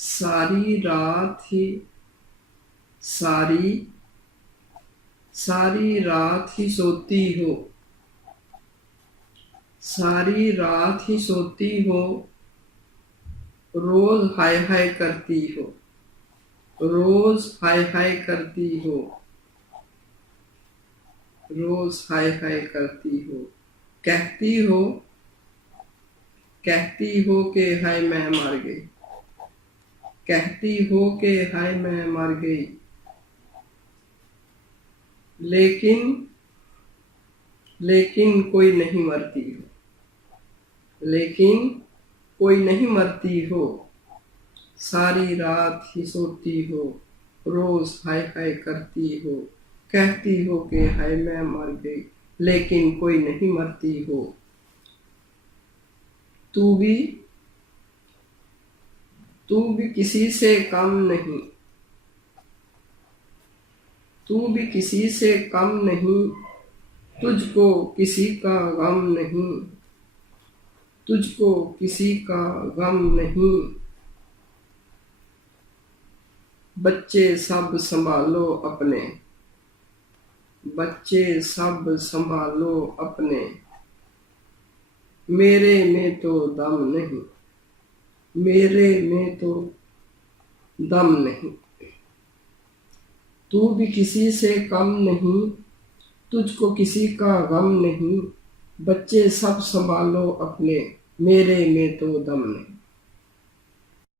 सारी रात ही सारी सारी रात ही सोती हो, सारी रात ही सोती हो, रोज हाय हाय करती हो, रोज हाय हाय करती हो, रोज हाय हाय करती हो। कहती हो कि हाय मैं मर गई, कहती हो कि हाय मैं मर गई, लेकिन कोई नहीं मरती हो, लेकिन कोई नहीं मरती हो। सारी रात ही सोती हो, रोज हाय हाय करती हो, कहती हो कि हाय मैं मर गई, लेकिन कोई नहीं मरती हो। तू भी किसी से कम नहीं, तू भी किसी से कम नहीं, तुझको किसी का गम नहीं, तुझको किसी का गम नहीं। बच्चे सब संभालो अपने, बच्चे सब संभालो अपने, मेरे में तो दम नहीं, मेरे में तो दम नहीं। तू भी किसी से कम नहीं, तुझको किसी का गम नहीं, बच्चे सब संभालो अपने, मेरे में तो दम नहीं।